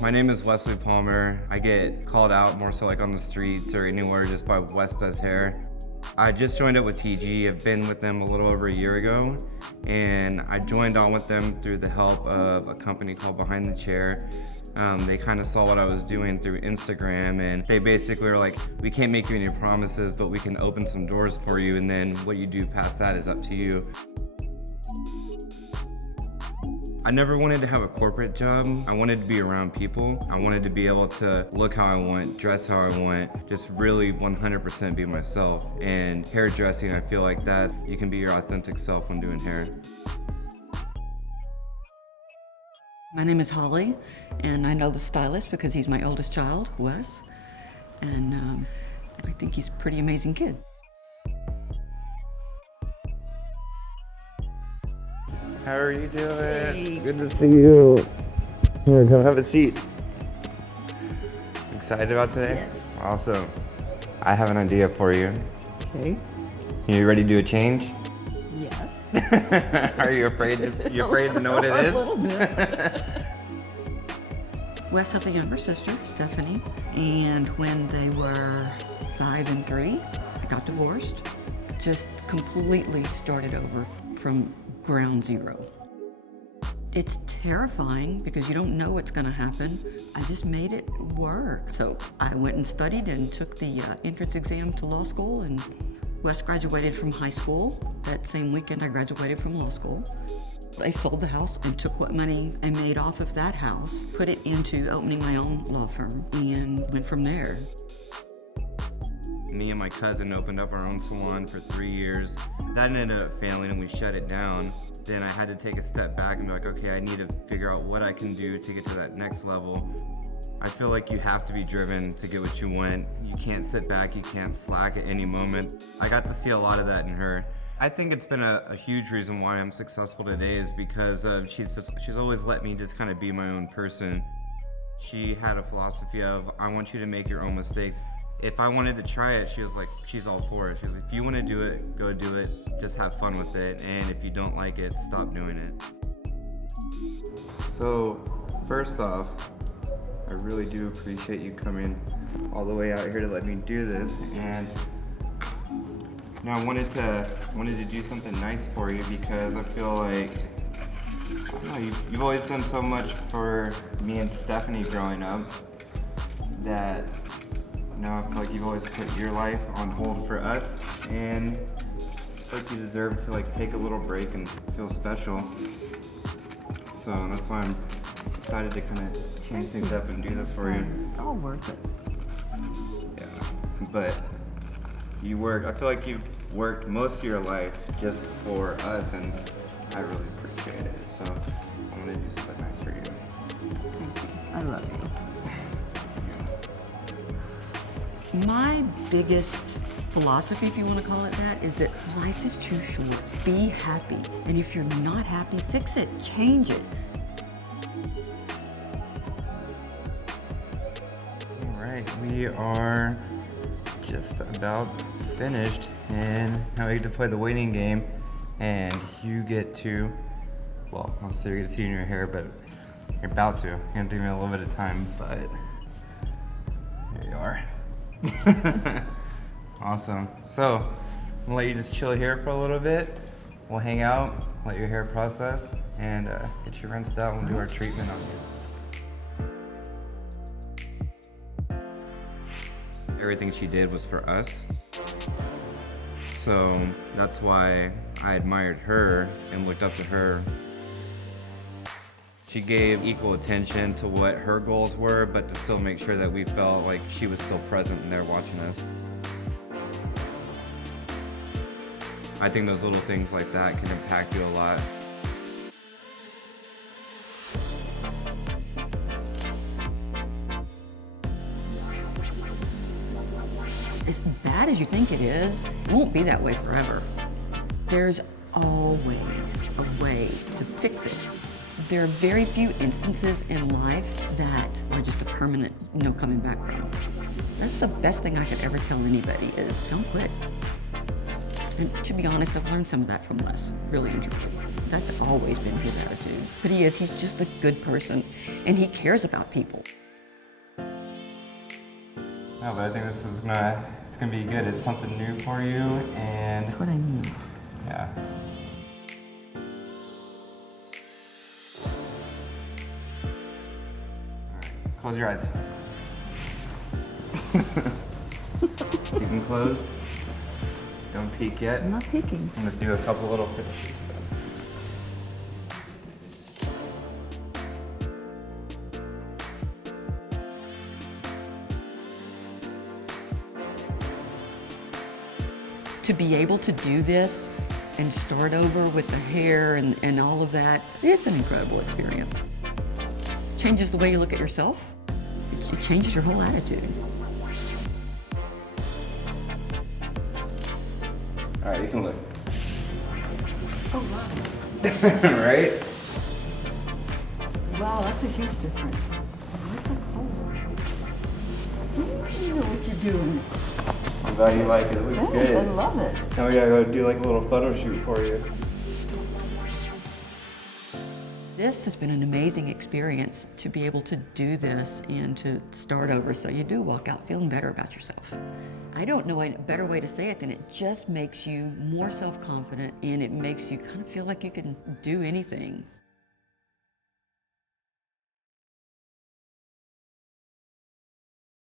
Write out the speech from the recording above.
My name is Wesley Palmer. I get called out more so like on the streets or anywhere just by Wes does hair. I just joined up with TIGI. I've been with them a little over a year ago, and I joined on with them through the help of a company called Behind the Chair. They kind of saw what I was doing through Instagram, and they basically were like, we can't make you any promises, but we can open some doors for you, and then what you do past that is up to you. I never wanted to have a corporate job. I wanted to be around people. I wanted to be able to look how I want, dress how I want, just really 100% be myself. And hairdressing, I feel like that you can be your authentic self when doing hair. My name is Holly, and I know the stylist because he's my oldest child, Wes. And I think he's a pretty amazing kid. How are you doing? Hey. Good to see you. Here, come have a seat. Excited about today? Yes. Awesome. I have an idea for you. Okay. You ready to do a change? Yes. Are you afraid to know what it is? A little bit. Wes has a younger sister, Stephanie, and when they were 5 and 3, I got divorced. Just completely started over from ground zero. It's terrifying because you don't know what's gonna happen. I just made it work. So I went and studied and took the entrance exam to law school, and Wes graduated from high school. That same weekend I graduated from law school. I sold the house and took what money I made off of that house, put it into opening my own law firm, and went from there. Me and my cousin opened up our own salon for 3 years. That ended up failing and we shut it down. Then I had to take a step back and be like, okay, I need to figure out what I can do to get to that next level. I feel like you have to be driven to get what you want. You can't sit back, you can't slack at any moment. I got to see a lot of that in her. I think it's been a huge reason why I'm successful today is because she's always let me just kind of be my own person. She had a philosophy of, I want you to make your own mistakes. If I wanted to try it, she was like, she's all for it. She was like, if you want to do it, go do it. Just have fun with it. And if you don't like it, stop doing it. So, first off, I really do appreciate you coming all the way out here to let me do this. And now I wanted to do something nice for you because I feel like, I don't know, you've always done so much for me and Stephanie growing up that now I feel like you've always put your life on hold for us, and I feel like you deserve to like take a little break and feel special. So that's why I'm excited to kind of change things up and do this for you. All worth it. Yeah, but I feel like you've worked most of your life just for us, and I really appreciate it. So I'm gonna do something nice for you. Thank you. I love you. My biggest philosophy, if you want to call it that, is that life is too short. Be happy. And if you're not happy, fix it, change it. All right, we are just about finished, and now we get to play the waiting game, and you get to, well, I'll say you get to see in your hair, but you're about to. You're gonna give me a little bit of time, but here you are. Awesome. So, I'm gonna let you just chill here for a little bit. We'll hang out, let your hair process, and get you rinsed out and do our treatment on you. Everything she did was for us. So that's why I admired her and looked up to her. She gave equal attention to what her goals were, but to still make sure that we felt like she was still present and there watching us. I think those little things like that can impact you a lot. As bad as you think it is, it won't be that way forever. There's always a way to fix it. There are very few instances in life that are just a permanent, no coming back from. That's the best thing I could ever tell anybody is don't quit. And to be honest, I've learned some of that from Les, really and truly. That's always been his attitude. But he's just a good person, and he cares about people. No, but I think this is it's gonna be good. It's something new for you, and That's what I need. yeah. All right, close your eyes. Keep them closed. Don't peek yet. I'm not peeking. I'm gonna do a couple little finishes. To be able to do this and start over with the hair and all of that, it's an incredible experience. Changes the way you look at yourself. It changes your whole attitude. All right, you can look. Oh, wow. Right? Wow, that's a huge difference. I like the color. You know what you're doing. I'm glad you like it. It looks Yes, good. I love it. Now we gotta go do like a little photo shoot for you. This has been an amazing experience to be able to do this and to start over, so you do walk out feeling better about yourself. I don't know a better way to say it than it just makes you more self-confident, and it makes you kind of feel like you can do anything.